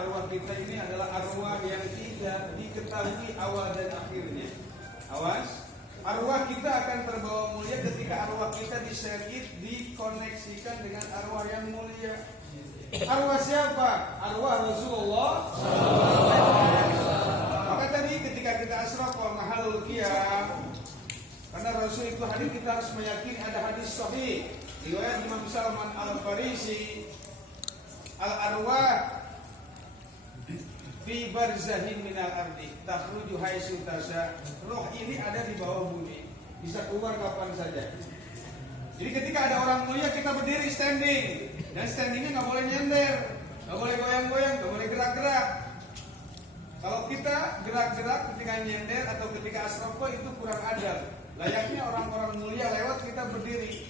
arwah kita ini adalah arwah yang tidak diketahui awal dan akhirnya. Awas, arwah kita akan terbawa mulia ketika arwah kita dikoneksikan dengan arwah yang mulia. Arwah siapa? Arwah Rasulullah. Maka tadi ketika kita asrafa mahalul qiyam, karena Rasul itu hadir, kita harus meyakini ada hadis sahih riwayat Imam Salman Al-Farisi, al-arwah fi barzahin minal ardi takhruju haitsu tasha. Roh ini ada di bawah bumi, bisa keluar kapan saja. Jadi ketika ada orang mulia kita berdiri standing, dan standingnya nggak boleh nyender, nggak boleh goyang-goyang, nggak boleh gerak-gerak. Kalau kita gerak-gerak ketika nyender atau ketika asrafa itu kurang adab. Layaknya orang-orang mulia lewat kita berdiri.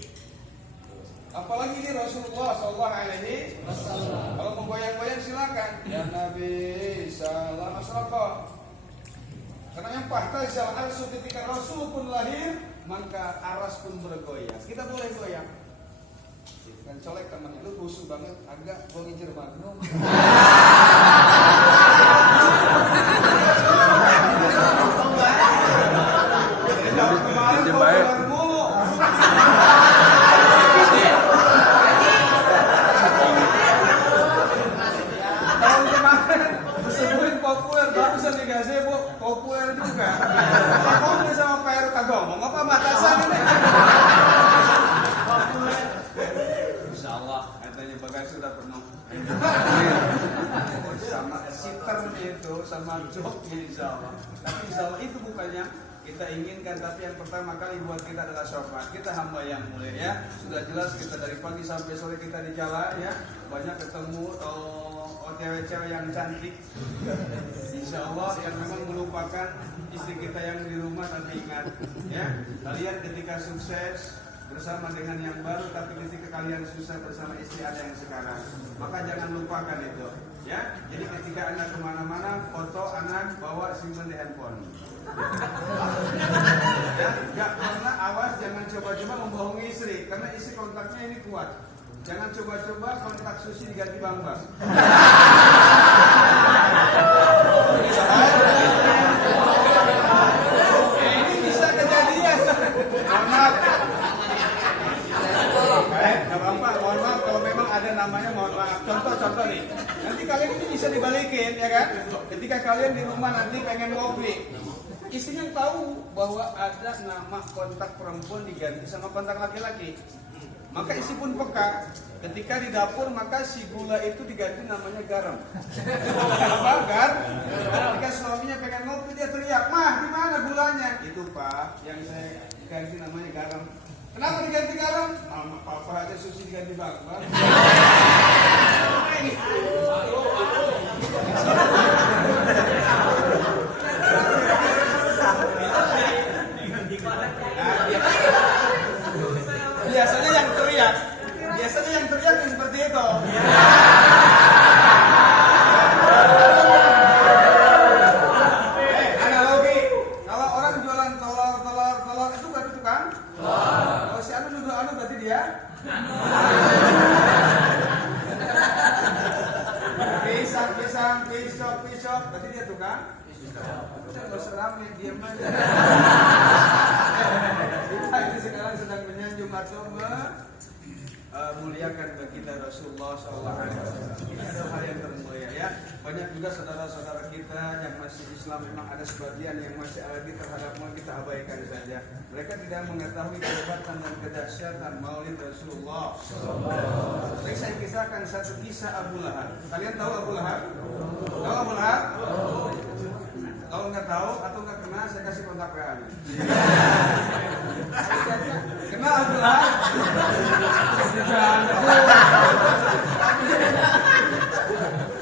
Apalagi ini Rasulullah SAW. Kalau mau goyang-goyang silakan. Ya Nabi salam asrafa. Karena yang fakta salah ketika Rasul pun lahir, maka aras pun bergoyang. Kita boleh goyang. Kan colek temannya, lu busuk banget, agak gue ngincer magnum. Kemarin gue keluar mulu. Tahun kemarin disebutin populer, barusan dikasih bu, populer juga. Kamu sama Pak RK ngomong apa matasan ini? Insyaallah katanya bagasi sudah penuh. Sama siternya itu, sama joknya insyaallah. Tapi insyaallah itu bukannya kita inginkan, tapi yang pertama kali buat kita adalah syafaat. Kita hamba yang mulia ya. Sudah jelas kita dari pagi sampai sore kita di jalan ya. Banyak ketemu cewek-cewek yang cantik. Insyaallah yang memang melupakan istri kita yang di rumah, tapi ingat ya. Kalian ketika sukses bersama dengan yang baru, tapi ketika kalian susah bersama istri ada yang sekarang, maka jangan lupakan itu ya. Jadi ketika anak kemana-mana, foto anak bawa simpan di handphone ya. Gak pernah, awas jangan coba-coba membohongi istri, karena istri kontaknya ini kuat. Jangan coba-coba kontak Susi diganti Bambang. Ini bisa kejadian. Mohon maaf kalau memang ada namanya, mohon maaf. Contoh nih, nanti kalian ini bisa dibalikin ya kan. Ketika kalian di rumah nanti pengen ngopi, istrinya tahu bahwa ada nama kontak perempuan diganti sama kontak laki-laki, maka istri pun peka. Ketika di dapur maka si gula itu diganti namanya garam. Apa gar? Ketika suaminya pengen ngopi dia teriak, "Mah, di mana gulanya?" Itu Pak, yang saya ganti namanya garam. Kenapa diganti garam? Mama papa aja Susi diganti Bambang. Biasanya yang teriak yang seperti itu. Analogi, kalau orang jualan telur itu berarti tukang. Kalau si anu nuduh anu berarti dia. Pisok berarti dia tukang. Udah serame diam aja. Kita sekarang sedang menyanjung atau muliakan baginda Rasulullah SAW. Ini adalah hal yang termulia ya. Banyak juga saudara-saudara kita yang masih Islam, memang ada sebagian yang masih alergi terhadap maulid, kita abaikan saja. Mereka tidak mengetahui kehebatan dan kedahsyatan maulid Rasulullah. Saya kisahkan satu kisah Abu Lahab. Kalian tahu Abu Lahab? Tahu Abu Lahab? Kalau nggak tahu atau nggak kenal, saya kasih kontak WA-nya. Kenal Abu Lahab?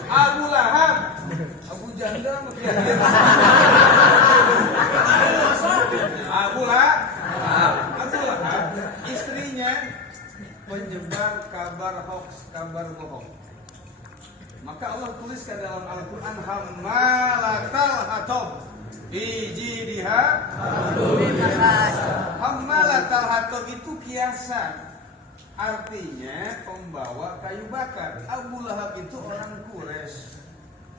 Abu Lahab, Abu Janda, Abu Lahab, istrinya penyebar kabar hoax, kabar bohong. Maka Allah tuliskan dalam Al-Quran, hammalatal hatab bijidiha. Hammalatal hatab itu kiasan, artinya pembawa kayu bakar. Abu Lahab itu orang Quraisy.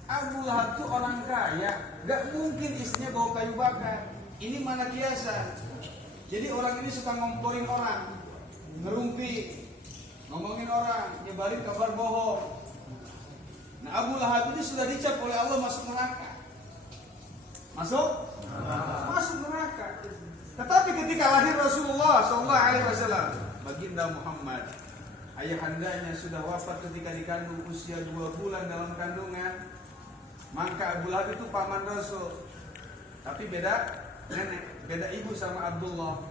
Abu Lahab itu orang kaya, gak mungkin istrinya bawa kayu bakar. Ini mana kiasan. Jadi orang ini suka ngomporin orang, ngerumpi, ngomongin orang, nyebarin kabar bohong. Nah, Abu Lahab ini sudah dicap oleh Allah masuk neraka. Masuk neraka. Tetapi ketika lahir Rasulullah SAW, baginda Muhammad, ayahandanya sudah wafat ketika dikandung usia 2 bulan dalam kandungan. Maka Abu Lahab itu paman Rasul, tapi beda nenek, beda ibu sama Abdullah.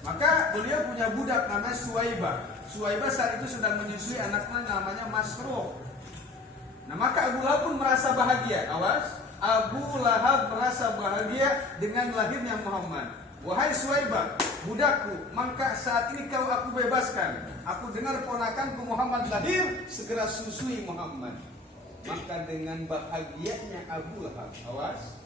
Maka beliau punya budak namanya Suwaibah. Suwaibah saat itu sedang menyusui anaknya namanya Masruh. Nah, maka Abu Lahab pun merasa bahagia. Awas, Abu Lahab merasa bahagia dengan lahirnya Muhammad. Wahai Suwaibah, budakku, maka saat ini kau aku bebaskan. Aku dengar ponakanku Muhammad lahir, segera susui Muhammad. Maka dengan bahagianya Abu Lahab, awas,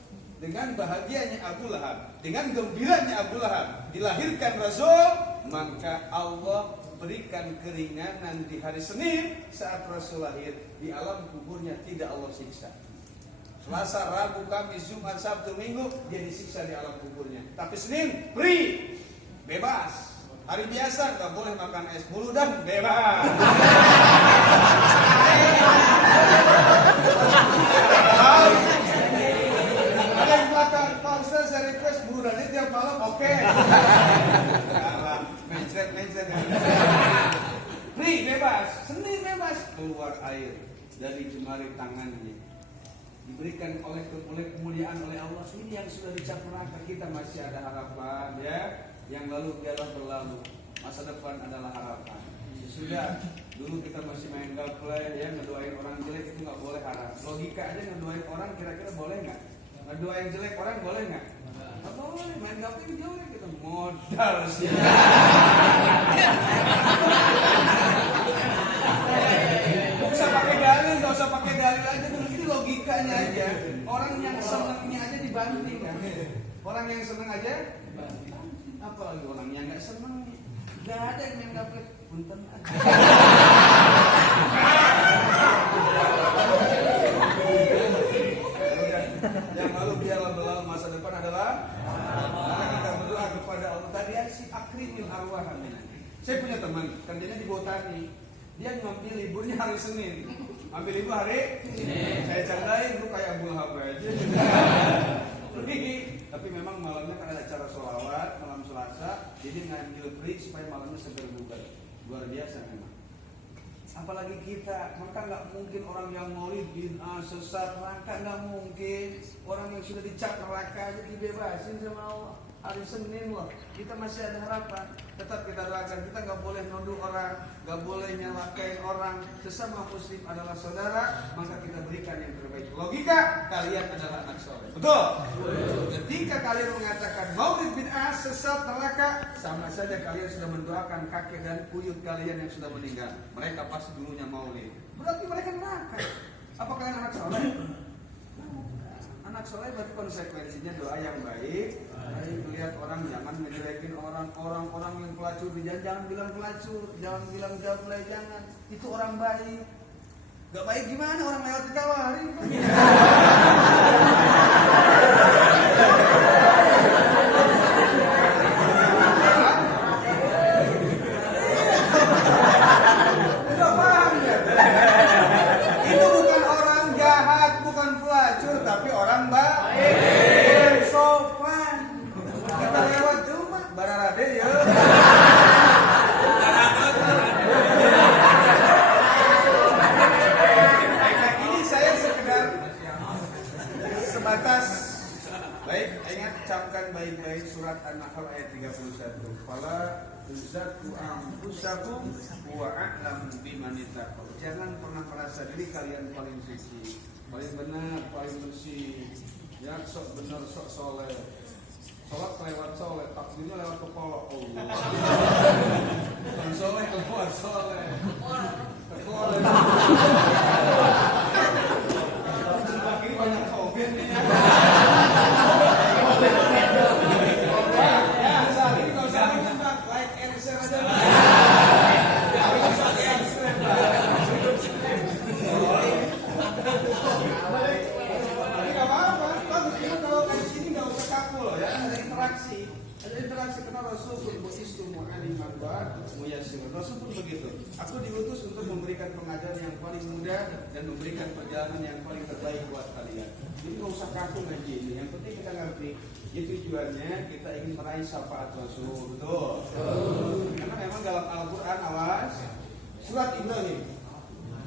dengan bahagianya Abu Lahab, dengan gembiranya Abu Lahab dilahirkan Rasul, maka Allah berikan keringanan di hari Senin saat Rasul lahir. Di alam kuburnya tidak Allah siksa. Selasa, Rabu, Kamis, Jumat, Sabtu, Minggu dia disiksa di alam kuburnya. Tapi Senin free, bebas. Hari biasa nggak boleh makan es bulu dan bebas. Ada yang belakang, Pak Ustaz saya request bulu dan tiap malam, oke. Mencret. Free, bebas. Senin bebas. Keluar air dari jemari tangannya. Diberikan oleh kemuliaan oleh Allah. Ini yang sudah dicap neraka. Kita masih ada harapan, ya. Yang lalu biarlah berlalu. Masa depan adalah harapan. Sudah dulu kita masih main gaplay, ya, ngedoain orang jelek itu nggak boleh haram. Logika aja ngedoain orang kira-kira boleh nggak? Ngedoain jelek orang boleh nggak? Nggak boleh. Main gaplay jelek kita modal sih. Nggak usah pakai dalil aja dulu. Itu logikanya aja. Orang yang senangnya aja dibanting kan. Orang yang senang aja dibanting. Apalagi orang yang nggak senang. Nggak ada yang main gaplay. Punten. Yang lalu biarlah berlalu, masa depan adalah maka kita berdoa kepada Allah. Tadi si akrimil arwah. Saya punya teman kerjanya di botani. Dia ngambil liburnya hari Senin. Ambil libur hari Senin. Saya candain lu kayak Abu Lahab aja. Tapi memang malamnya kan ada acara sholawat malam Selasa, jadi ngambil free supaya malamnya seger bugar. Luar biasa memang. Apalagi kita, maka nggak mungkin orang yang maulid bid'ah sesat, maka nggak mungkin. Orang yang sudah dicap neraka aja dibebasin sama Allah. Hari Senin loh, kita masih ada harapan. Tetap kita doakan, kita nggak boleh nuduh orang, nggak boleh nyalakain orang. Sesama muslim adalah saudara, maka kita berikan yang terbaik. Logika, kalian adalah anak soleh. Betul? Ketika kalian mengatakan maulid bid'ah sesat neraka, sama saja kalian sudah mendoakan kakek dan buyut kalian yang sudah meninggal. Mereka pasti dulunya maulid. Berarti mereka neraka. Apa kalian anak soleh? Anak soleh berarti konsekuensinya doa yang baik. Baik, lihat orang, jangan ngejelekin orang yang pelacur, jangan bilang pelacur, jangan bilang jablay, jangan. Itu orang baik. Gak baik gimana orang lewat di kawari? Gak paham ya? Itu bukan orang jahat, bukan pelacur, tapi orang baik. Sopan. Kita lewat cuma bararade ya. Ini saya sekedar sebatas. Baik, ingat camkan baik-baik surat An-Nahl ayat 31. Fala tuzakku anfusakum wa a'lamu biman ittaqaa. Jangan pernah merasa diri kalian paling suci, paling benar, paling bersih. Ya, sok benar, sok soleh. Sholat lewat soleh, takdirnya lewat kepala Allah. Bukan soleh lewat soleh. Kepala. Ini banyak covid nih. Ya, saat ini kalau saya minta like and share aja. Jangan usah di share. gitu. Aku diutus untuk memberikan pengajaran yang paling mudah dan memberikan perjalanan yang paling terbaik buat kalian. Jadi nggak usah kaku ngaji ini. Yang penting kita ngerti. Itu tujuannya kita ingin meraih syafaat Rasul. Betul. Karena memang dalam Al-Quran awas surat Ibrahim.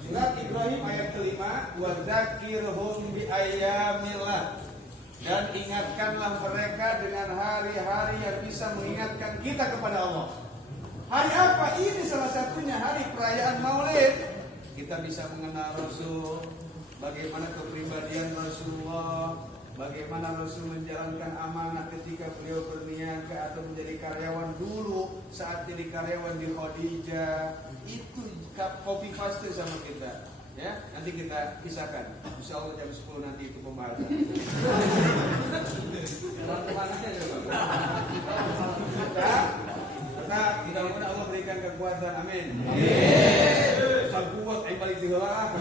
Surat Ibrahim ayat kelima, wa dzakirhum bi ayyamillah. Dan ingatkanlah mereka dengan hari-hari yang bisa mengingatkan kita kepada Allah. Hari apa? Ini salah satunya hari perayaan Maulid. Kita bisa mengenal Rasul, bagaimana kepribadian Rasulullah, bagaimana Rasul menjalankan amanah ketika beliau berniaga atau menjadi karyawan dulu saat jadi karyawan di Khadijah. Itu copy paste sama kita. Ya, nanti kita kisahkan. Insya Allah jam 10 nanti itu pembahasan. Tetap mudah-mudahan Allah berikan kekuatan. Amin. Kuat balik dihelah.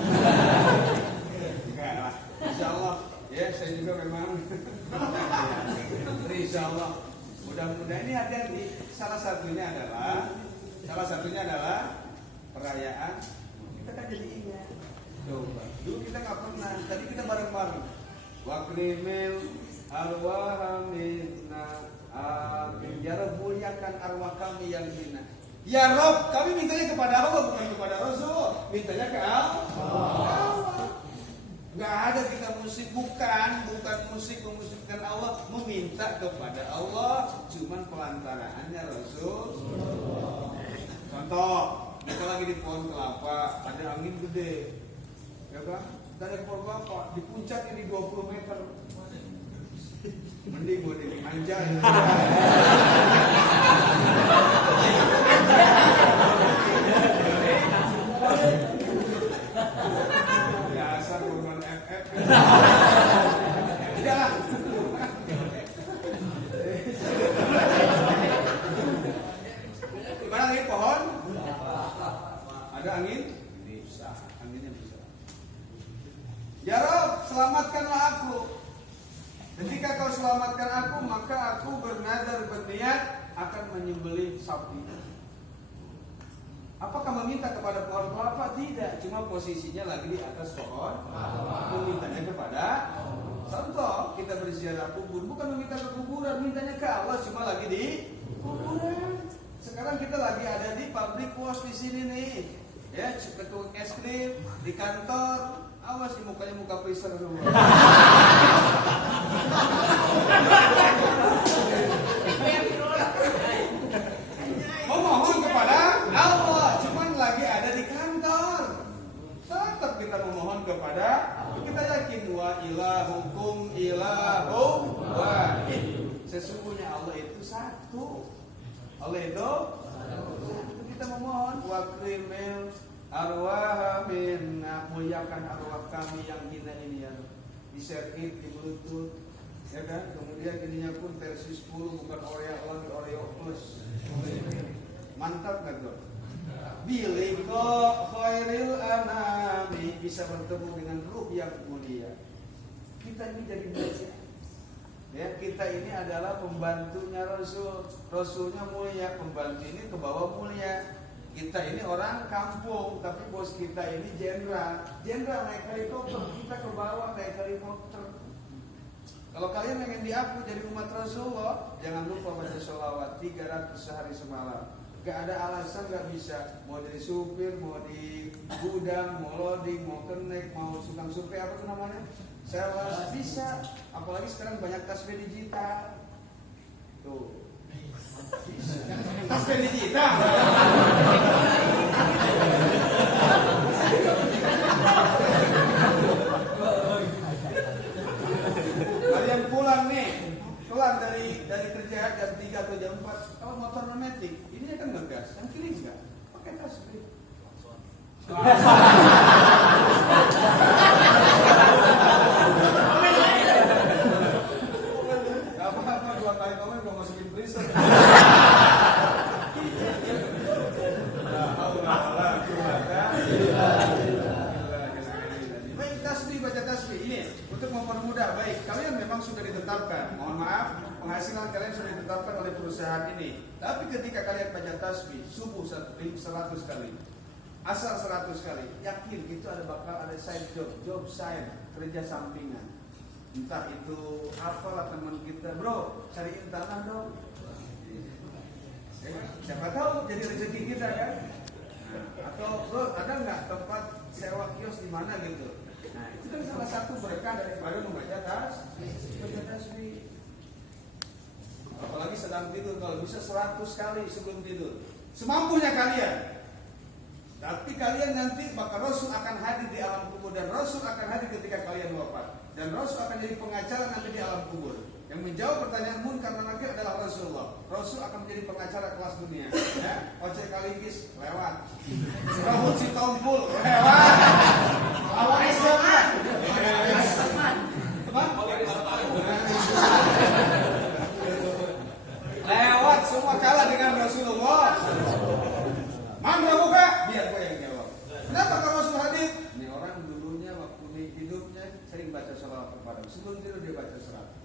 Insya Allah. Ya, saya juga memang. Insya Allah. Mudah-mudahan ini ada di salah satunya adalah perayaan. Kita kan jadi ingat. Coba. Dulu kita nggak pernah. Tadi kita bareng-bareng. Wakrimil arwah minna. Amin. Ya Rabb, muliakan arwah kami yang hina. Ya Rabb, kami mintanya kepada Allah bukan kepada Rasul. Mintanya ke Allah. Nggak ada kita musik, bukan musik memusikkan Allah, meminta kepada Allah. Cuman pelantaraannya Rasul. Contoh, kita lagi di pohon kelapa, ada angin gede. Ya kan? Kita ada pohon kelapa, di puncaknya di 20 meter. Mending mau dimanjai. Biasa korban FF. Tidaklah. Gimana lagi pohon? Ada angin? Bisa, anginnya bisa. Ya Rabb, selamatkanlah aku. Ketika kau selamatkan aku, maka aku berniat akan menyembelih sapi. Apakah meminta kepada pohon kelapa? Tidak, cuma posisinya lagi di atas pohon. Memintanya kepada contoh, kita berziarah kubur, bukan meminta ke kuburan, mintanya ke Allah, cuma lagi di kuburan. Sekarang kita lagi ada di pabrik was di sini nih. Ya, ketua es krim di kantor. Awas di mukanya muka freezer semua. Memohon kepada Allah, cuman lagi ada di kantor. Tetap kita memohon kepada, kita yakin wa ilahukum ilahum wahid. Sesungguhnya Allah itu satu. Allah itu satu. Kita memohon wa krimil arwah minna, muliakan arwah kami yang hina ini ya. Di circuit, di bluetooth, ya kan? Kemudian ininya pun versi 10, bukan Oreo plus. Mantap nggak tuh? Biliko khairil anami, bisa bertemu dengan ruh yang mulia. Kita ini jadi mulia. Ya, kita ini adalah pembantunya Rasul. Rasulnya mulia, pembantu ini ke bawah mulia. Kita ini orang kampung, tapi bos kita ini jenderal. Jenderal naik helikopter, kita ke bawah naik helikopter. Kalau kalian pengen diaku jadi umat Rasulullah, jangan lupa baca sholawat 300 sehari semalam. Gak ada alasan gak bisa. Mau jadi supir, mau di gudang, mau loading, mau kenek, mau tukang survei, apa itu namanya? Sales, bisa. Apalagi sekarang banyak tasbih digital. Tuh. Tasbih digital. Kalian pulang nih, keluar dari kerja jam 3 atau jam 4. Kalau motor matic, ini kan ngegas, yang kiri enggak. Pakai tasbih. Baik, tasbih, baca tasbih ini untuk mempermudah. Baik, kalian memang sudah ditetapkan. Mohon maaf, penghasilan kalian sudah ditetapkan oleh perusahaan ini. Tapi ketika kalian baca tasbih subuh 100 kali, asar 100 kali, yakin itu bakal ada side job side, kerja sampingan. Entah itu apalah teman kita, bro, cariin tanah dong. Siapa tahu jadi rezeki kita kan? Atau bro, ada nggak tempat sewa kios di mana gitu? Nah, itu kan salah satu berkah daripada membaca tasbih. Apalagi sedang tidur, kalau bisa 100 kali sebelum tidur, semampunya kalian. Tapi kalian nanti bakal Rasul akan hadir di alam kubur, dan Rasul akan hadir ketika kalian wafat, dan Rasul akan jadi pengacara nanti di alam kubur. Yang menjawab pertanyaan munkar dan nakir adalah Rasulullah. Rasul akan menjadi pengacara kelas dunia. Ya, Ojek Kaligis lewat, Rahul si Tompul lewat, awal SMA lewat, semua kalah dengan Rasulullah. Mana buka? Biar gue yang jawab. Kenapa kalau Rasul hadir? Ini orang dulunya waktu hidupnya sering baca sholawat kepada, sebelum tidur dia baca 100.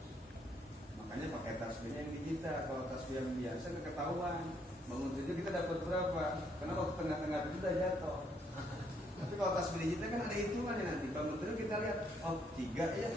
Makanya pakai tasbih yang digital. Kalau tasbih yang biasa nggak ketahuan. Bangun tidur kita dapat berapa? Karena waktu tengah-tengah itu udah jatuh. Tapi kalau tasbih digital kan ada hitungannya nanti. Bangun tidur kita lihat, oh 3 ya.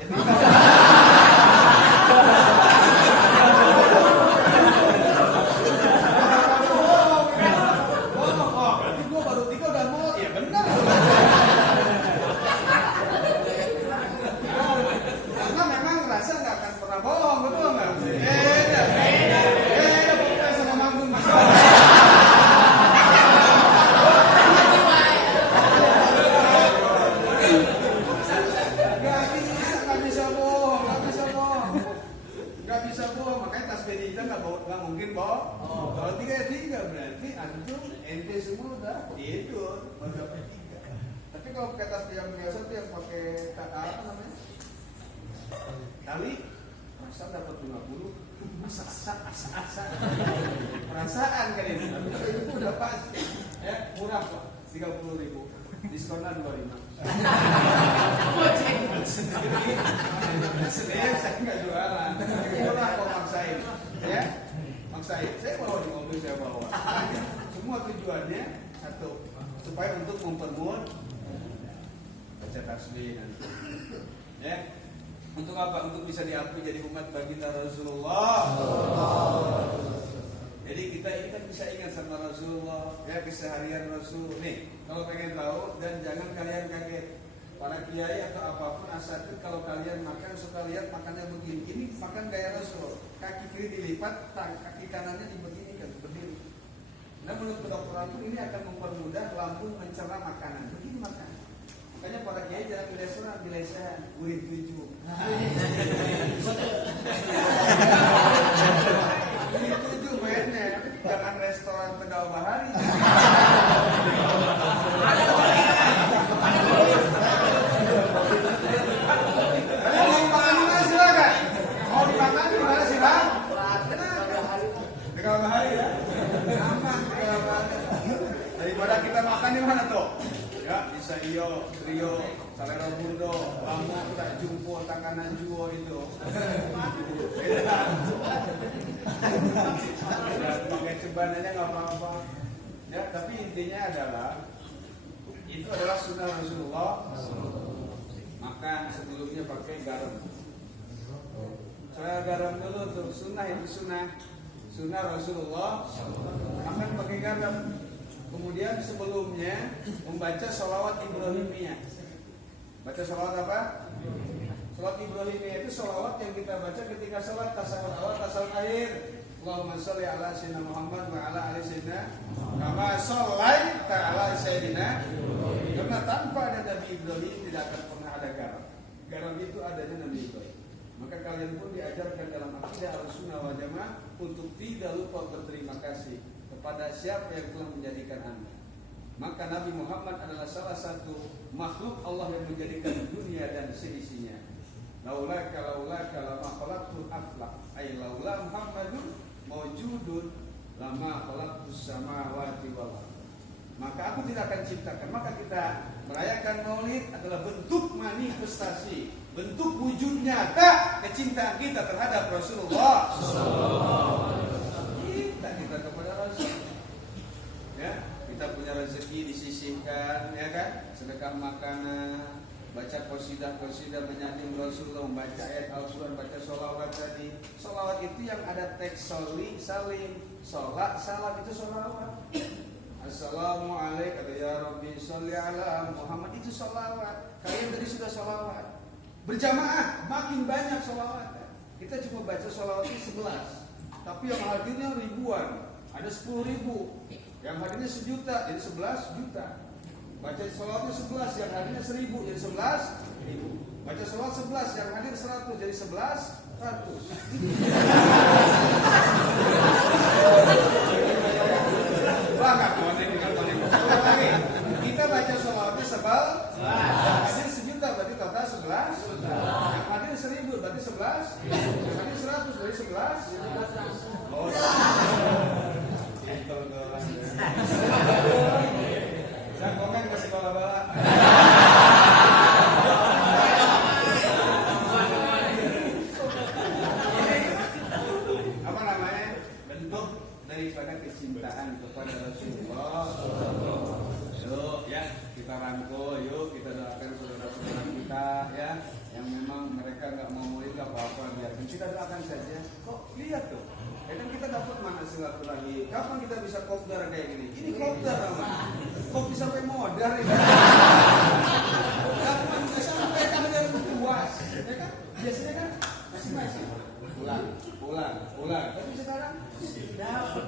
Perasaan kan ini, itu udah pasti ya, murah kok, 30.000, diskonnya 25. Sendiri saya nggak jualan, murah kok, maksain, ya, maksain. Saya bawa di mobil, saya bawa. Semua tujuannya satu, supaya untuk mempermudah baca tasbih nanti, ya. Untuk apa? Untuk bisa diakui jadi umat baginda Rasulullah. Jadi kita ini kan bisa ingat sama Rasulullah, ya, keseharian Rasul. Nih, kalau pengen tahu, dan jangan kalian kaget, para kiai atau apapun asatid kalau kalian makan suka lihat makannya begini. Ini makan gaya Rasul. Kaki kiri dilipat, kaki kanannya dibeginikan, berdiri. Nah, menurut kedokteran ini akan mempermudah lambung mencerna makanan. Begini makan. Makanya para kiai jangan di restoran, di lesehan, gurih 7. Gurih 7 mainnya, jangan restoran Tegal Bahari. Mau makan di mana silakan? Mau dimakan di mana silakan? Tegal Bahari ya, aman Tegal Bahari. Daripada kita makan di mana tuh? Ya, bisa iyo, trio, salero bundo, lamu, tak jumpo, takanan juo itu. Pakai cebanannya nggak apa-apa. Ya, tapi intinya adalah itu adalah sunnah Rasulullah. Makan sebelumnya pakai garam. Saya garam dulu tuh, sunnah itu sunnah Rasulullah. Makan pakai garam. Kemudian sebelumnya membaca sholawat Ibrahimiyah. Baca sholawat apa? Sholawat Ibrahimiyah itu sholawat yang kita baca ketika sholat tasawuf awal, tasawuf akhir. Allahumma sholli ala sayyidina Muhammad wa ala ali sayyidina kama shollaita ala sayyidina. Karena tanpa ada Nabi Ibrahim tidak akan pernah ada garam. Garam itu adanya Nabi Ibrahim. Maka kalian pun diajarkan dalam akidah Ahlussunnah wal Jamaah untuk tidak lupa berterima kasih kepada siapa yang telah menjadikan Anda. Maka Nabi Muhammad adalah salah satu makhluk Allah yang menjadikan dunia dan seisinya. Laulaka lama khalaqtul aflaq. Ay laula Muhammadun mawjudun lama khalaqtus samawati wal ardh. Maka aku tidak akan ciptakan. Maka kita merayakan Maulid adalah bentuk manifestasi bentuk wujud nyata kecintaan kita terhadap Rasulullah. Kita kepada Rasul. Ya, kita punya rezeki disisihkan, ya kan? Sedekah makanan, baca qasidah menyanyi Rasulullah, membaca ayat Al-Quran, baca sholawat tadi. Sholawat itu yang ada teks salim, sholat, salam itu sholawat. Assalamualaikum ya Rabbi sholli ala Muhammad, itu sholawat. Kalian tadi sudah sholawat berjamaah, makin banyak sholawat. Kita cuma baca sholawatnya 11, tapi yang hadirnya ribuan, ada 10.000, yang hadirnya 1.000.000, jadi 11 juta. Baca sholawatnya 11, yang hadirnya 1.000, jadi 11.000. Baca sholawat 11, yang hadir 100, jadi 11.100. Kita baca sholawatnya 11, yang hadir 1.000.000 berarti total 11, yang hadir 1.000 berarti 11, yang hadir 100 berarti 11. Oh, itu doang. Jangan komen kasih bala-bala. Apa namanya? Bentuk daripada kecintaan kepada Rasulullah. Yuk ya, kita rangkul, yuk kita doakan saudara-saudara kita ya, yang memang mereka nggak mau murid nggak apa-apa, biarkan kita doakan saja. Kok lihat tuh, ya kan kita dapat mana silaturahmi. Kapan kita bisa kopdar kayak gini? Ini kopdar namanya. Kok bisa sampai modar ya? Kapan bisa sampai kadar puas? Ya kan? Biasanya kan masing-masing pulang. Tapi sekarang dapat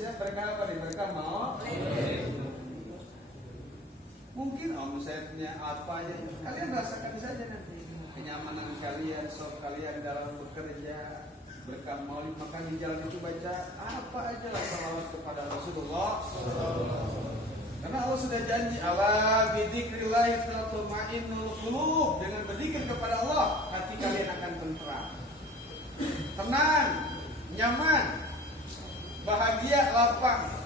ya, mereka apa nih? Mereka mau. Mungkin omsetnya apa aja, kalian rasakan saja nanti kenyamanan kalian, sok kalian dalam bekerja, berkah maulid, makan di jalan itu baca apa aja lah salawat kepada Rasulullah. Karena Allah sudah janji, ala bidzikrillah tatma'innul qulub, dengan berzikir kepada Allah hati kalian akan tentram, tenang, nyaman, bahagia, lapang.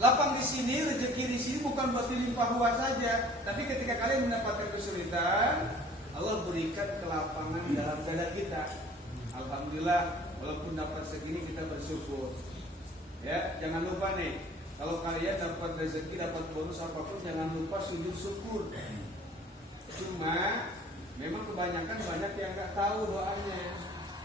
Lapang di sini, rezeki di sini bukan berarti limpah ruah saja, tapi ketika kalian mendapatkan kesulitan, Allah berikan kelapangan dalam dada kita. Alhamdulillah, walaupun dapat segini kita bersyukur. Ya, jangan lupa nih, kalau kalian dapat rezeki, dapat bonus apapun, jangan lupa sujud syukur. Cuma, memang kebanyakan banyak yang nggak tahu doanya.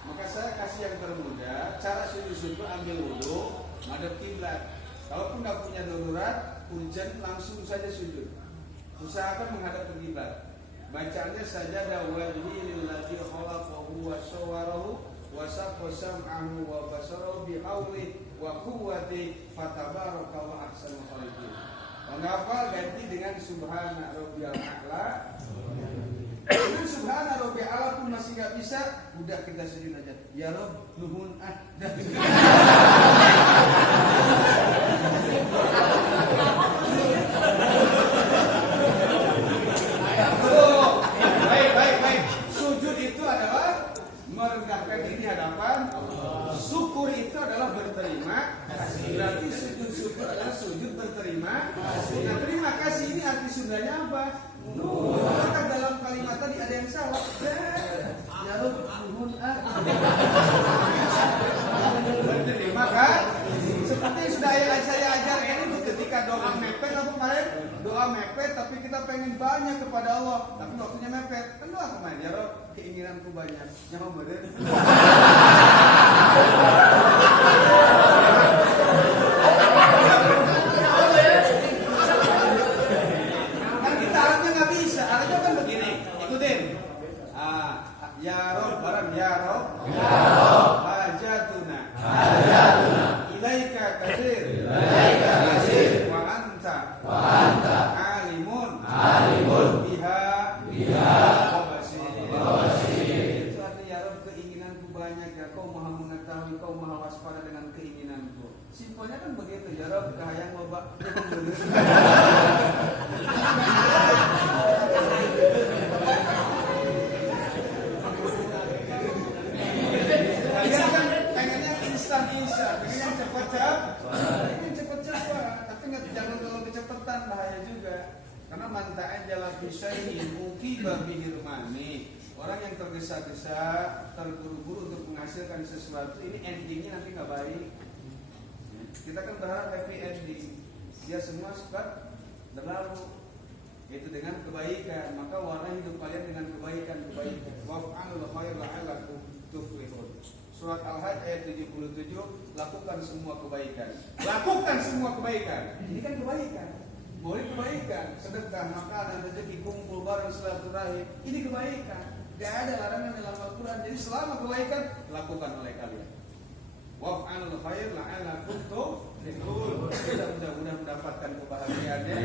Maka saya kasih yang termudah, cara sujud syukur, ambil wudu, madhab kiblat. Kalaupun nggak punya darurat, hujan, langsung saja sujud. Usahakan menghadap ke kiblat. Bacaannya sajadah wajhi lillazi khalaqahu wa sawwarahu wa saqqa sam'ahu wa basarahu bihauli wa quwwati fatabarakallahu ahsanul khaliqin. Menghafal ganti dengan subhana rabbiyal a'la. Dengan subhana rabbiyal a'la pun masih nggak bisa, udah kita sujud aja. Ya Rabb, nuhun Baik. Sujud itu adalah merendahkan diri di hadapan Allah. Syukur itu adalah berterima kasih. Berarti sujud syukur adalah sujud berterima kasih. Nah, terima kasih ini arti Sundanya apa? Maka dalam kalimat tadi ada yang salah. Ya Rabb, nuhun berterima kasih. Seperti yang sudah saya ajarkan itu, ketika doa mepet apa kemarin? Doa mepet tapi kita pengen banyak kepada Allah, tapi waktunya mepet. Kan doa kemarin, ya Rob, keinginanku banyak. Jangan bener. Kan kita Arabnya nggak bisa. Arabnya kan begini. Ikutin. Ya Rob, barang ya Rob. Hajatuna. Ilaika kasir. Wa anta alimun biha wabasir. Itu artinya ya Rabb, keinginanku banyak, ya Kau maha mengetahui, Kau maha waspada dengan keinginanku. Simpelnya kan begitu, ya Rabb, kahayang loba. Kalian kan pengennya instan, pengennya cepat-cepat, tapi jangan terlalu kecepatan, bahaya juga. man ta'ajjala fi syai'in uqiba bihirmani. Orang yang tergesa-gesa, terburu-buru untuk menghasilkan sesuatu, ini endingnya nanti nggak baik. Kita kan berharap happy ending. Dia semua suka berlalu, yaitu dengan kebaikan. Maka warna hidup kalian dengan kebaikan. Waf'alul khair la'allakum tuflihun. Surat Al-Hajj ayat 77, lakukan semua kebaikan. Lakukan semua kebaikan. Ini kan kebaikan. Boleh kebaikan, sedekah, makanan, rezeki, kumpul bareng, silaturahim. Ini kebaikan. Gak ada larangan dalam Al-Quran. Jadi selama kebaikan lakukan oleh kalian. Waf'alul khair la'allakum tuflihun. Kita mudah-mudahan mendapatkan kebahagiaannya.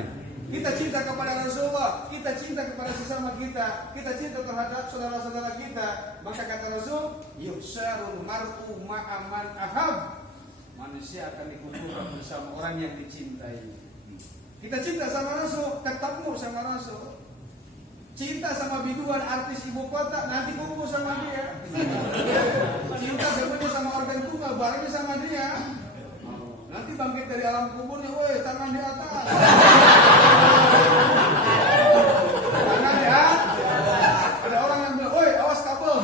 Kita cinta kepada Rasulullah, kita cinta kepada sesama kita cinta terhadap saudara-saudara kita. Maka kata Rasul, yuhsyarul mar'u ma'aman ahab. Manusia akan dikumpulkan bersama orang yang dicintai. Kita cinta sama Rasul, ketemu sama Rasul. Cinta sama biduan artis ibu kota, nanti kumpul sama dia. Cinta sebenarnya sama organ tunggal, barengnya sama dia. Nanti bangkit dari alam kuburnya, woi tangan di atas. Tangan di atas. Ada orang yang bilang, woi awas kabel.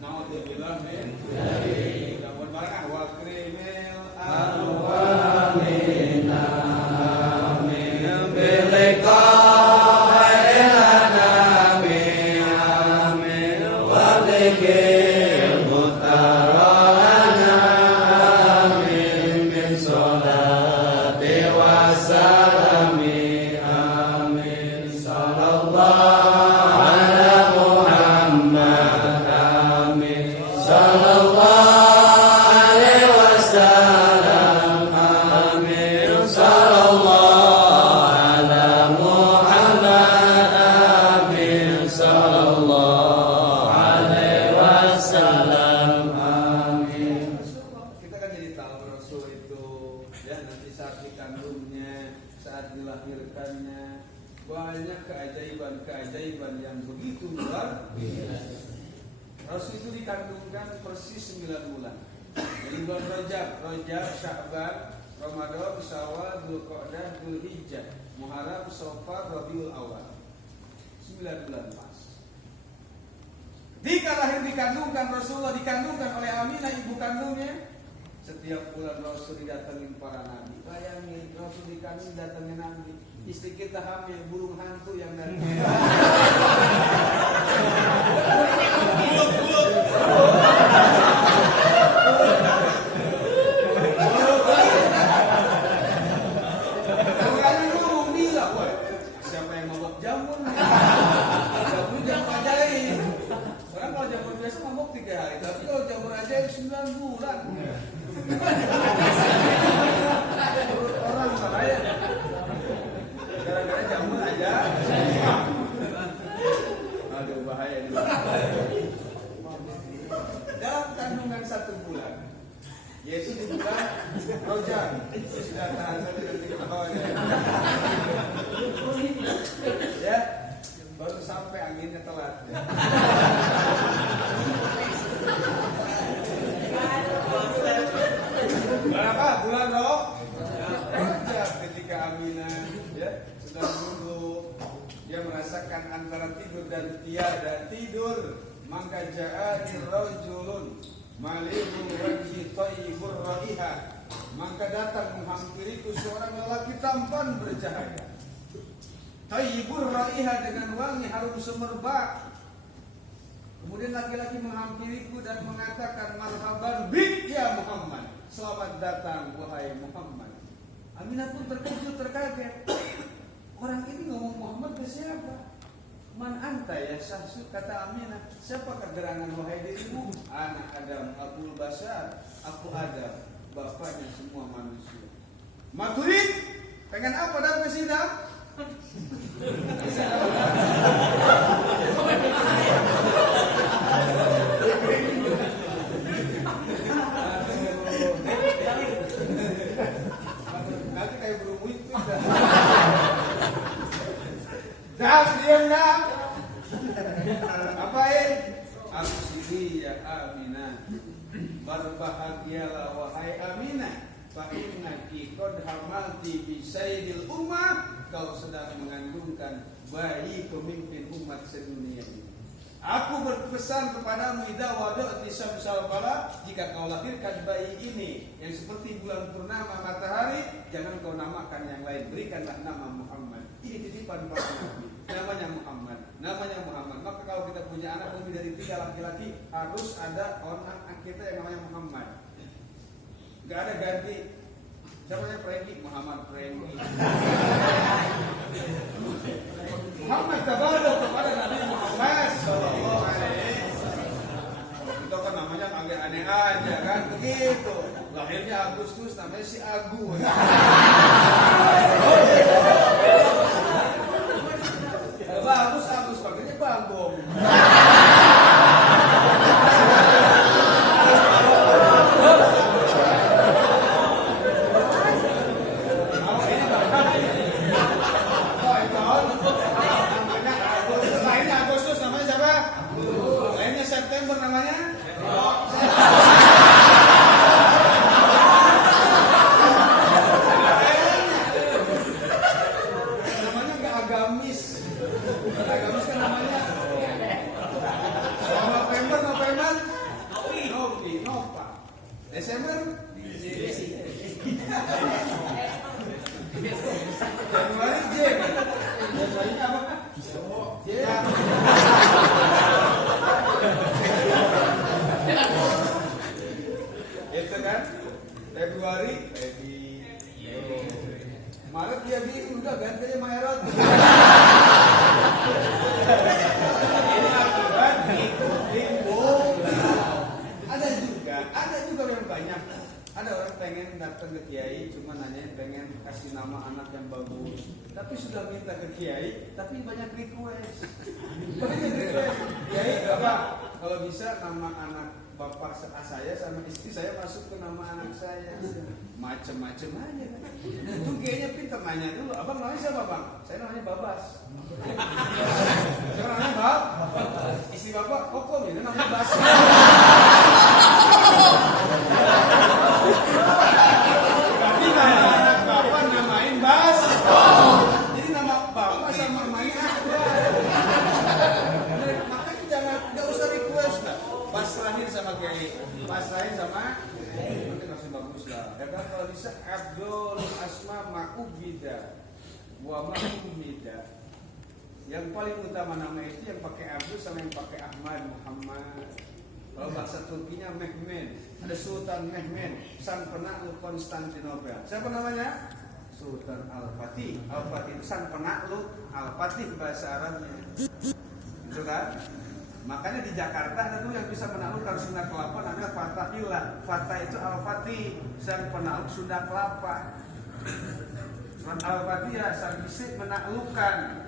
Naudzubillah min dzalik. Dapat barangan wa krimil arwamina. Keajaiban yang begitu luar biasa. Rasul itu dikandungkan persis 9 bulan. Jadi bulan Rajab, Sya'ban, Ramadan, Syawal, Dzulqa'dah, Dzulhijjah, Muharram, Safar, Rabiul Awal. 9 bulan pas. Ketika lahir dikandungkan, Rasulullah dikandungkan oleh Aminah ibu kandungnya. Setiap bulan Rasul didatengin para nabi. Bayangin Rasul dikandung datengin nabi. Istri kita hamil, burung hantu yang datang. Tangannya burung bisa, boy. Siapa yang mabok jamur? Jamur ajaib. Orang kalau jamur biasa mabok 3 hari, tapi kalau jamur ajaib 9 bulan. Orang salah ya. Gara-gara jamur aja. Aduh bahaya ini. Dalam kandungan 1 bulan, yaitu di bulan Rajab, sudah tahan sampai ketika bawahnya. Ya, baru sampai anginnya telat. Ya. Berapa bulan Rajab ketika Aminah sudah dulu dia merasakan antara tidur dan tiada tidur, maka ja'ani rajulun malihul wajhi thayyibur raihah, maka datang menghampiriku seorang lelaki tampan bercahaya, thayyibur raihah, dengan wangi harum semerbak. Kemudian laki-laki menghampiriku dan mengatakan, marhaban bik ya Muhammad, selamat datang wahai Muhammad. Aminah pun terkejut, terkaget. Orang ini ngomong Muhammad ke siapa? Man anta ya Syahsu, kata Aminah. Siapakah gerangan wahai dirimu? Anak Adam, Abul Bashar, aku Adam, bapaknya semua manusia. Maturid, pengen apa dalam kesidang? Nanti kayak burung itu. Diam. Apain? Absiri ya Aminah. Berbahagialah wahai Aminah. fa innaki qad hamalti bi sayyidil ummah, kau sedang mengandungkan bayi pemimpin umat sedunia ini. Aku berpesan kepadamu idza wada'ti syamsal qamar, jika kau lahirkan bayi ini yang seperti bulan purnama matahari, jangan kau namakan yang lain, berikanlah nama Muhammad. Ini titipan para nabi. Namanya Muhammad, namanya Muhammad. Maka kalau kita punya anak lebih dari 3 laki-laki, harus ada orang kita yang namanya Muhammad. Gak ada ganti. Siapa yang Prengki? Muhammad Prengki. Muhammad tabarok kepada Nabi Muhammad sallallahu alaihi wasallam. Itu kan namanya agak aneh aja kan, begitu. Lahirnya Agustus, namanya si Agus. Bagus Agus, pakainya Bagong. September namanya? Namanya nggak agamis. Agamis kan namanya. November, Novi, Nova. Desember, Januari, Jen. Januarinya apa? Jen. Itu kan Februari Maret dia bingung udah gantinya Maret. Ini akibat ikutin bola. Ada juga yang banyak. Ada orang pengen datang ke kiai cuma nanya pengen kasih nama anak yang bagus, tapi sudah minta ke kiai tapi banyak request. Kiai apa kalau bisa nama anak bapak saya sama istri saya masuk ke nama anak saya, macem-macem aja kan. Itu kayaknya pintar nanya dulu, abang namanya siapa bang? Saya namanya Babas. Saya namanya Bab. Istri bapak Kokom, ini namanya Bas. Tapi nama anak bapak namain Bas. Jadi nama bapak sama mamanya ada. Makanya nggak usah request lah. Pasrahin sama kiai, pasrahin sama nanti masih bagus lah. Ya kan kalau bisa Abdul Asma Ma'ubida wa Ma'ubida. Yang paling utama nama itu yang pakai Abdul sama yang pakai Ahmad Muhammad. Kalau bahasa Turkinya Mehmed, ada Sultan Mehmed, sang penakluk Konstantinopel. Siapa namanya? Sultan Al-Fatih. Al-Fatih itu sang penakluk, Al-Fatih bahasa Arabnya. Itu kan? Makanya di Jakarta ada tuh yang bisa menaklukkan Sunda Kelapa namanya Fatahillah. Fatah itu Al-Fatih, sang penakluk Sunda Kelapa. Surat Al-Fatihah sang bisik menaklukkan.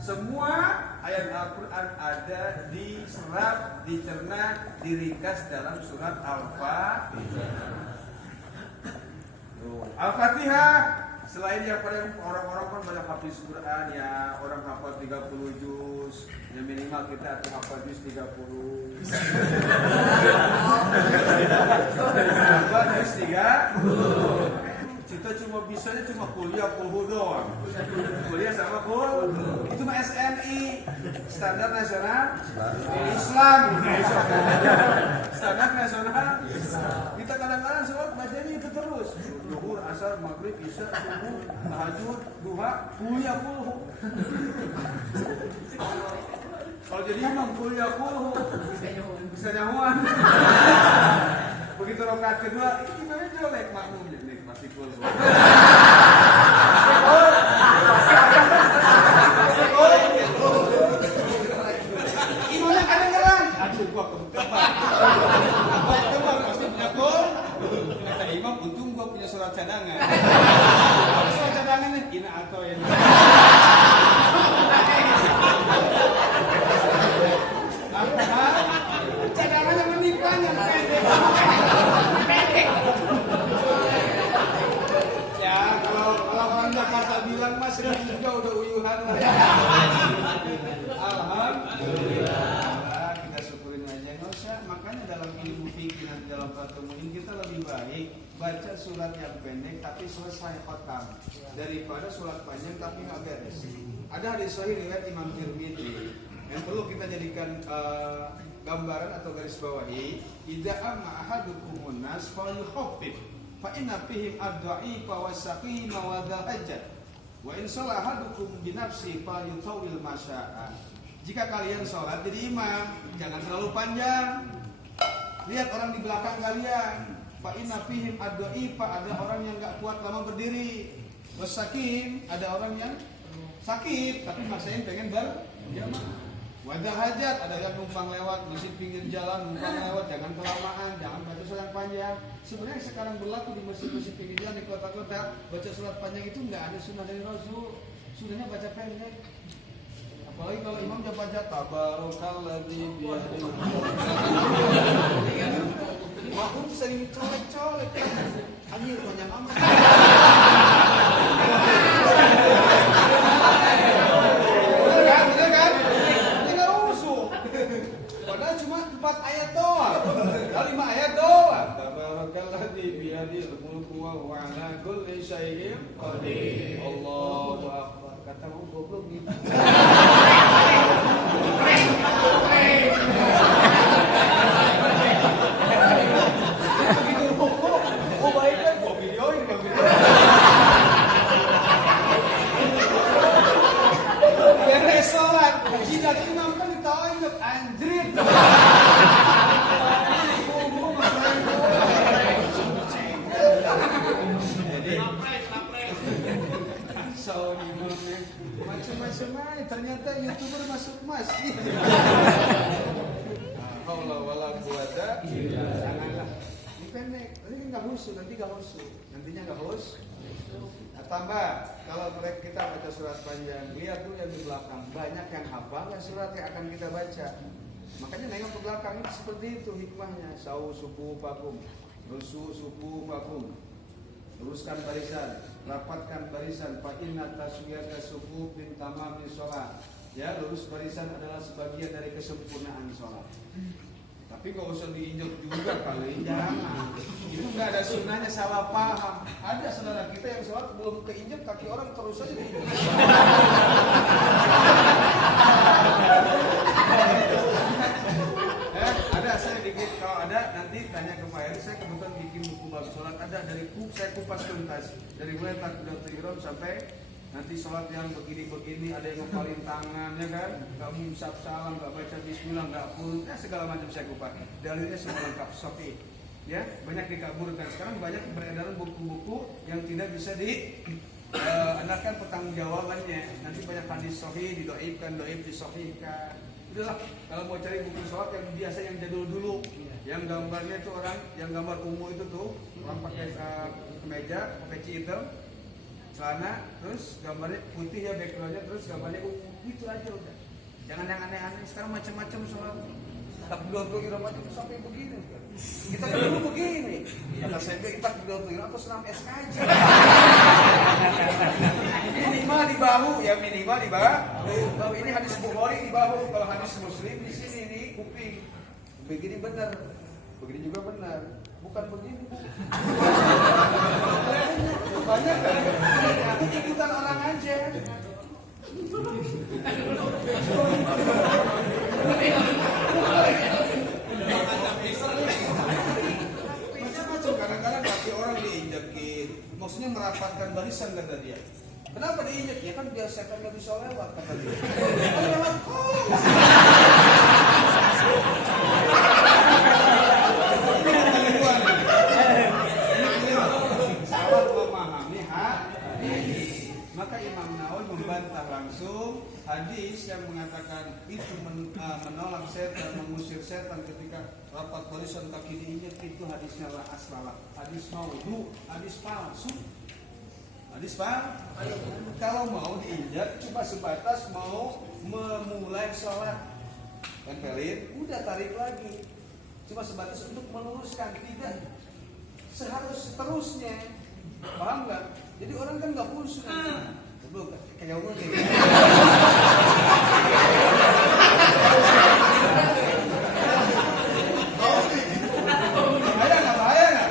Semua ayat Al-Quran ada diserap, dicerna, diringkas dalam surat Al-Fatihah. Al-Fatihah selain yang pada orang-orang kan banyak hafiz Quran ya, orang hafal 30 juz, yang minimal kita harus hafal juz 30. Hafal juz 30. Kita cuma bisanya kuliah kulhu doang. Kuliah sama kul. Itu mah SNI, Standar Nasional Islam. Standar Nasional. Kita kadang-kadang sholat bacanya itu terus. Zuhur, asar, maghrib, isya, subuh, tahajud, duha, kuliah kulhu. Kalau jadi imam kuliah kulhu bisa nyahuan. Begitu rakaat kedua, ini gimana jelek makmumnya. Masih full. Imamnya kadang-kadang, aduh gua kebetulan pasti punya gol. Kata imam, untung gua punya surat cadangan. Surat cadangan nih, ina atau ini. Cadangannya menipanya pendek. Jakarta bilang mas juga udah uyuhan lah. Alhamdulillah, kita syukurin aja nggak usah. Makanya dalam ilmu fikih nanti dalam pertemuan kita lebih baik baca baca surat yang pendek tapi selesai khotam daripada surat panjang tapi nggak beres. Ada hadis sahih riwayat Imam Tirmidzi yang perlu kita jadikan gambaran atau garis bawahi. Idza amma ahadukumun nas falyukhaffif fa inna fihim ad-dha'ifa was-saqima wa dhahajat wa in shalla ahadukum bi nafsi falyutawil masya'a. Jika kalian sholat jadi imam, jangan terlalu panjang. Lihat orang di belakang kalian. Fa inna fihim ad-dha'ifa, ada orang yang enggak kuat lama berdiri. Was-saqim, ada orang yang sakit tapi maksain pengen berjamaah. Wadah hajat, ada yang numpang lewat masih pinggir jalan, numpang lewat, jangan kelamaan, jangan baca surat panjang. Sebenarnya sekarang berlaku di masjid-masjid pinggir jalan di kota-kota, baca surat panjang itu nggak ada sunnah dari Rasul. Sunnahnya baca pendek. Apalagi kalau imam udah baca tabarakalladzi biyadihi. Makmum sering colek-colek. Anjir panjang amat. Allahu Akbar. Kata goblok gitu. Oh baik kan gua videoin. Beres sholat, jidat imam kan ditanya anjrit. Macam-macam aja, ternyata YouTuber masuk masjid. Haula wala quwata illa billah. Ini pendek, ini nggak khusyuk, nanti nggak khusyuk, nantinya nggak khusyuk. Nah, tambah kalau kita baca surat panjang, lihat tuh yang di belakang banyak yang hafal kan surat yang akan kita baca. Makanya nengok ke belakang itu seperti itu hikmahnya. Sau subuh vakum, rusu subuh vakum. Luruskan barisan, rapatkan barisan. Fa inna taswiyata subuh bin tamami sholat. Ya, lurus barisan adalah sebagian dari kesempurnaan sholat. Tapi gak usah diinjak juga kali, jangan. Itu nggak ada sunnahnya, salah paham. Ada saudara kita yang sholat belum keinjak kaki orang terus saja diinjak. Ada saya dikit, kalau ada nanti tanya ke Pak Eri. Saya kebetulan bikin buku bab sholat, ada dari saya kupas tuntas dari mulai takbiratul ihram sampai nanti sholat yang begini-begini, ada yang ngepalin tangan ya kan, nggak mengucap salam, nggak baca bismillah, nggak pun, segala macam saya kupas. Dalilnya semua lengkap, sahih. Ya, banyak dikaburkan. Sekarang banyak beredaran buku-buku yang tidak bisa diandalkan pertanggungjawabannya. Nanti banyak hadis sahih didoibkan, disahihkan. Udahlah, kalau mau cari buku sholat yang biasa yang jadul dulu, yang gambarnya itu orang, yang gambar ungu itu tuh, orang pakai kemeja, peci hitam, celana, terus gambarnya putih ya backgroundnya, terus gambarnya ungu, gitu aja udah. Jangan yang aneh-aneh. Sekarang macam-macam sholat. Takbiratul ihram itu sampai begini. Kita kan dulu begini. Kata saya kita takbiratul ihram atau senam SKJ. Minimal di bahu, ya minimal di bahu. Ini hadis Bukhari di bahu, kalau hadis Muslim di sini di kuping. Begini benar, begini juga benar. Bukan begini. Banyak kan? Aku ikutan orang aja. Macam-macam, kadang-kadang kaki orang diinjekin, maksudnya merapatkan barisan kata dia. Kenapa diinjek? Ya kan biar setan nggak bisa lewat kata dia. Lewat kok. Salah memahami hadis. Maka Imam Nawawi membantah langsung hadis yang mengatakan itu menolak setan, mengusir setan ketika rapat barisan kaki diinjek, itu hadisnya la aslalah. Hadis maudhu, hadis palsu. Hadis palsu. Kalau mau diinjak cuma sebatas mau memulai sholat. Tempelin, udah tarik lagi. Cuma sebatas untuk meluruskan, tidak seterusnya. Paham nggak? Jadi orang kan nggak pulsu. Belum kayak gue nih. Bahaya nggak?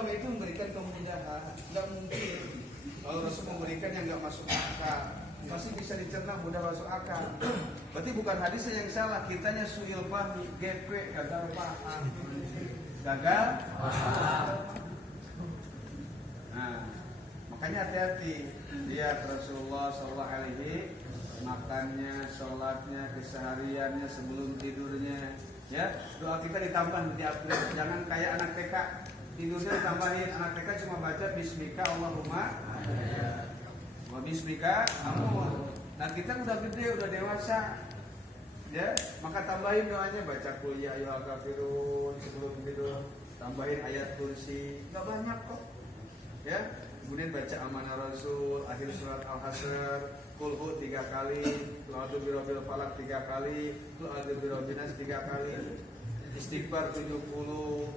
agama itu memberikan kemudahan. Nggak mungkin kalau Rasul memberikan yang nggak masuk akal. Masih bisa dicerna, mudah masuk akal. Berarti bukan hadisnya yang salah, kitanya suil fahmi, GP, gagal paham. Gagal paham. Nah, makanya hati-hati. Lihat Rasulullah SAW makannya, sholatnya, kesehariannya, sebelum tidurnya. Ya, doa kita ditambah di upgrade. Jangan kayak anak TK, tidurnya ditambahin. Anak TK cuma baca Bismika Allahumma wa Bismika Amun. Nah kita udah gede, udah dewasa, ya, maka tambahin doanya, baca Qul ya ayyuhal kafirun sebelum tidur, tambahin ayat kursi, nggak banyak kok, ya. Kemudian baca amanah Rasul, akhir surat Al-Hasr, Qul hu 3 kali, Qul a'udzu birabbil falaq 3 kali, Qul a'udzu birabbin nas 3 kali, istighfar 70,